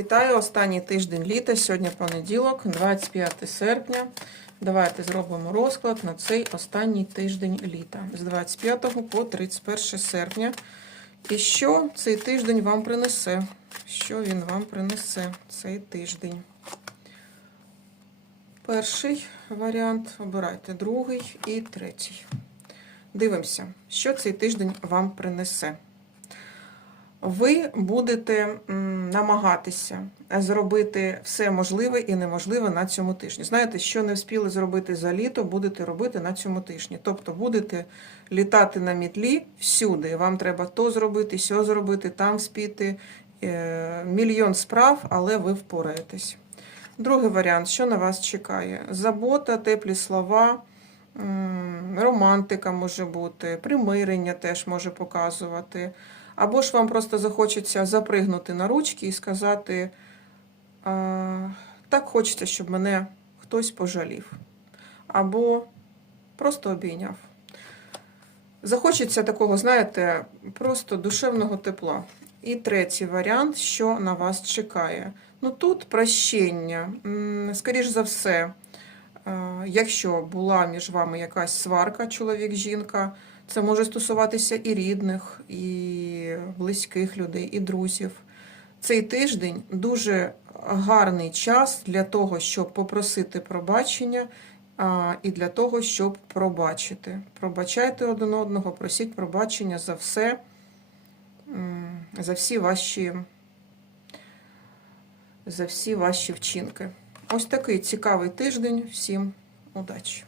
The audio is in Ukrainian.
Вітаю останній тиждень літа. Сьогодні понеділок, 25 серпня. Давайте зробимо розклад на цей останній тиждень літа з 25 по 31 серпня. І що цей тиждень вам принесе? Що він вам принесе цей тиждень? Перший варіант обирайте, другий і третій. Дивимося, що цей тиждень вам принесе ви будете намагатися зробити все можливе і неможливе на цьому тижні. Знаєте, що не встигли зробити за літо, будете робити на цьому тижні. Тобто будете літати на мітлі всюди. Вам треба то зробити, сьо зробити, там спіти. Е, Мільйон справ, але ви впораєтесь. Другий варіант, що на вас чекає? Забота, теплі слова, романтика може бути, примирення теж може показувати. Або ж вам просто захочеться запригнути на ручки і сказати, так хочеться, щоб мене хтось пожалів. Або просто обійняв. Захочеться такого, знаєте, просто душевного тепла. І третій варіант, що на вас чекає. Ну тут прощення. Скоріш за все, якщо була між вами якась сварка, чоловік-жінка, це може стосуватися і рідних, і близьких людей, і друзів. Цей тиждень дуже гарний час для того, щоб попросити пробачення і для того, щоб пробачити. Пробачайте один одного, просіть пробачення за все, за всі ваші, за всі ваші вчинки. Ось такий цікавий тиждень. Всім удачі!